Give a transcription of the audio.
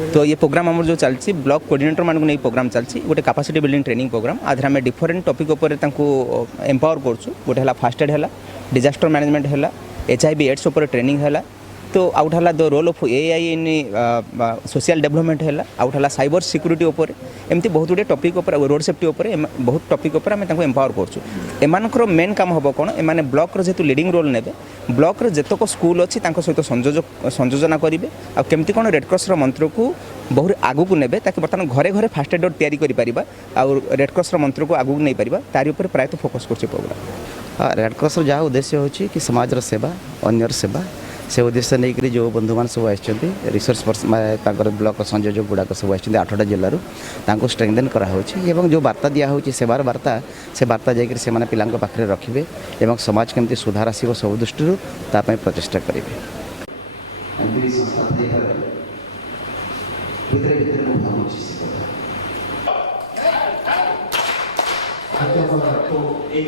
तो ये प्रोग्राम आम जो चलती ब्लॉक कोऑर्डिनेटर मानक नहीं प्रोग्राम चलती गोटे कैपेसिटी बिल्डिंग ट्रेनिंग प्रोग्राम आधे आम डिफरेंट टॉपिक उपर एम्पावर करूँ गोटे है फास्ट एड है डिजास्टर मैनेजमेंट है HIV एड्स उपर ट्रेनिंग है तो आउट है the role of AI in social development है आउट है साइबर सिक्यूरीटी उपर एमती बहुत गुटे टॉपिक उपर रोड सेफ्टी उपर बहुत टॉपिक उपर आम एम्पावर करछू एमानकर मेन काम हम कौन एमाने ब्लॉक रो जेतु लीडिंग रोल नेबे ब्लॉक रो जेतक स्कूल अच्छी सहित संयोजना करेंगे आ केमती कौन रेड क्रॉस मंत्र को बहुत आगू को नेबे ताकि बर्तमान घरे घरे फास्ट एड तैयारी करिपरिबा आ रेड क्रॉस मंत्र को आगू नहीं पारिबा तारि उपर प्रायतः फोकस करछे प्रोग्राम। रेड क्रॉस जहाँ उद्देश्य होची कि समाज रो सेवा अन्यर सेवा से उद्देश्य नहीं करी जो बंधु मान सब आछंती रिसोर्स पर्सन ब्लॉक संयोजक गुड़ाक सब आछंती 8टा जिल्लारू तांको स्ट्रेंथेन करा होची एवं जो वार्ता दिया होची सेवार वार्ता से वार्ता जाकर से माने पिलांक पाखरे रखिबे एवं समाज केमती सुधार आसीबो सब दृष्टि ता पय प्रचेष्टा करिवे। तो एक